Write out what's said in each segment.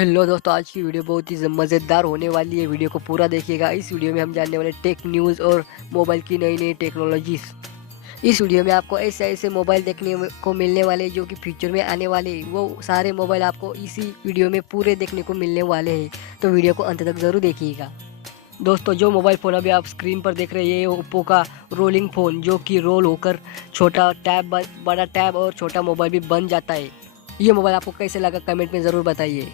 Hello दोस्तों, आज की वीडियो बहुत ही मज़ेदार होने वाली है। वीडियो को पूरा देखिएगा। इस वीडियो में हम जानने वाले टेक न्यूज़ और मोबाइल की नई नई टेक्नोलॉजीज़। इस वीडियो में आपको ऐसे ऐसे मोबाइल देखने को मिलने वाले जो कि फ्यूचर में आने वाले हैं। वो सारे मोबाइल आपको इसी वीडियो में पूरे देखने को मिलने वाले हैं, तो वीडियो को अंत तक ज़रूर देखिएगा। दोस्तों, जो मोबाइल फ़ोन अभी आप स्क्रीन पर देख रहे हैं ये ओप्पो का रोलिंग फ़ोन, जो कि रोल होकर छोटा टैब बड़ा टैब और छोटा मोबाइल भी बन जाता है। ये मोबाइल आपको कैसे लगा कमेंट में ज़रूर बताइए।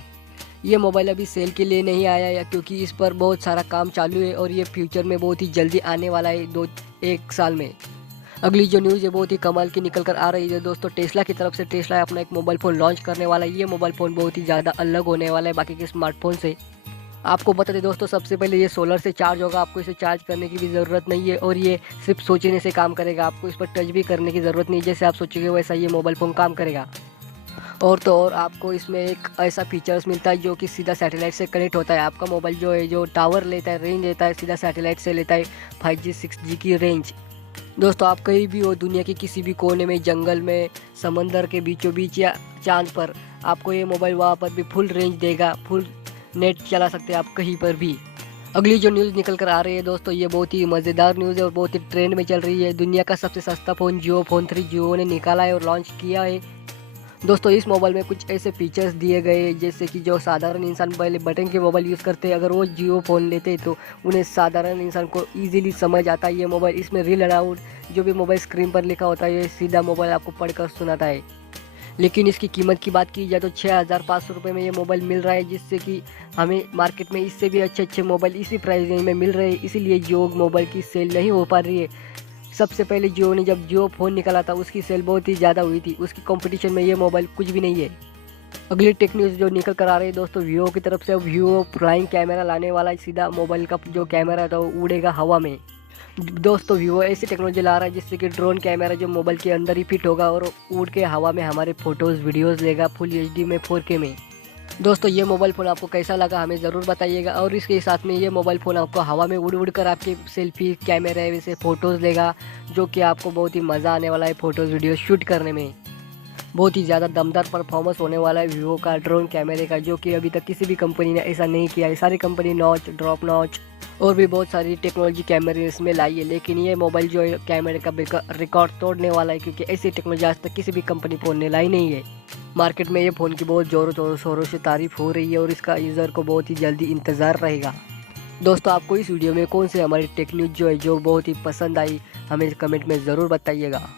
ये मोबाइल अभी सेल के लिए नहीं आया है, क्योंकि इस पर बहुत सारा काम चालू है और ये फ्यूचर में बहुत ही जल्दी आने वाला है, 1 साल में। अगली जो न्यूज़ है बहुत ही कमाल की निकल कर आ रही है दोस्तों। टेस्ला की तरफ से टेस्ला अपना एक मोबाइल फ़ोन लॉन्च करने वाला है। ये मोबाइल फ़ोन बहुत ही ज़्यादा अलग होने वाला है बाकी के स्मार्टफोन से। आपको बता दें दोस्तों, सबसे पहले ये सोलर से चार्ज होगा। आपको इसे चार्ज करने की भी ज़रूरत नहीं है और ये सिर्फ सोचने से काम करेगा। आपको इस पर टच भी करने की ज़रूरत नहीं है। जैसे आप सोचेंगे वैसा ये मोबाइल फ़ोन काम करेगा। और तो और आपको इसमें एक ऐसा फीचर्स मिलता है जो कि सीधा सैटेलाइट से कनेक्ट होता है। आपका मोबाइल जो है, जो टावर लेता है, रेंज लेता है, सीधा सैटेलाइट से लेता है 5G 6G की रेंज। दोस्तों, आप कहीं भी हो दुनिया के किसी भी कोने में, जंगल में, समंदर के बीचों बीच या चांद पर, आपको ये मोबाइल वहाँ पर भी फुल रेंज देगा। फुल नेट चला सकते हैं आप कहीं पर भी। अगली जो न्यूज़ निकल कर आ रही है दोस्तों, ये बहुत ही मज़ेदार न्यूज़ है और बहुत ही ट्रेंड में चल रही है। दुनिया का सबसे सस्ता फ़ोन जियो फ़ोन 3 जियो ने निकाला है और लॉन्च किया है। दोस्तों, इस मोबाइल में कुछ ऐसे फीचर्स दिए गए जैसे कि जो साधारण इंसान पहले बटन के मोबाइल यूज़ करते हैं, अगर वो जियो फ़ोन लेते तो उन्हें साधारण इंसान को इजीली समझ आता है ये मोबाइल। इसमें रील अलाउड जो भी मोबाइल स्क्रीन पर लिखा होता है, ये सीधा मोबाइल आपको पढ़कर सुनाता है। लेकिन इसकी कीमत की बात की जाए तो 6500 रुपये में ये मोबाइल मिल रहा है, जिससे कि हमें मार्केट में इससे भी अच्छे अच्छे मोबाइल इसी प्राइस रेंज में मिल रहे हैं। इसीलिए जियो मोबाइल की सेल नहीं हो पा रही है। सबसे पहले जियो ने जब जियो फ़ोन निकाला था उसकी सेल बहुत ही ज़्यादा हुई थी। उसकी कंपटीशन में ये मोबाइल कुछ भी नहीं है। अगली टेक न्यूज़ जो निकल कर आ रही है दोस्तों, वीवो की तरफ से वीवो प्राइम कैमरा लाने वाला है। सीधा मोबाइल का जो कैमरा था वो उड़ेगा हवा में। दोस्तों, वीवो ऐसी टेक्नोलॉजी ला रहा है जिससे कि ड्रोन कैमरा जो मोबाइल के अंदर ही फिट होगा और उड़ के हवा में हमारे फ़ोटोज़ वीडियोज़ लेगा फुल HD में 4K में। दोस्तों, ये मोबाइल फ़ोन आपको कैसा लगा हमें ज़रूर बताइएगा। और इसके साथ में ये मोबाइल फ़ोन आपको हवा में उड़ उड़ कर आपके सेल्फी कैमरे वैसे फ़ोटोज़ लेगा, जो कि आपको बहुत ही मज़ा आने वाला है फ़ोटोज़ वीडियो शूट करने में। बहुत ही ज़्यादा दमदार परफॉर्मेंस होने वाला है वीवो का ड्रोन कैमरे का, जो कि अभी तक किसी भी कंपनी ने ऐसा नहीं किया है। सारी कंपनी नॉच, ड्रॉप नॉच और भी बहुत सारी टेक्नोलॉजी कैमरे इसमें लाई है, लेकिन ये मोबाइल जो है कैमरे का रिकॉर्ड तोड़ने वाला है, क्योंकि ऐसी टेक्नोलॉजी आज तक किसी भी कंपनी फ़ोन ने लाई नहीं है। मार्केट में ये फ़ोन की बहुत ज़ोरों शोरों से तारीफ़ हो रही है और इसका यूज़र को बहुत ही जल्दी इंतज़ार रहेगा। दोस्तों, आपको इस वीडियो में कौन सी हमारी टेक न्यूज़ जो है जो बहुत ही पसंद आई, हमें कमेंट में ज़रूर बताइएगा।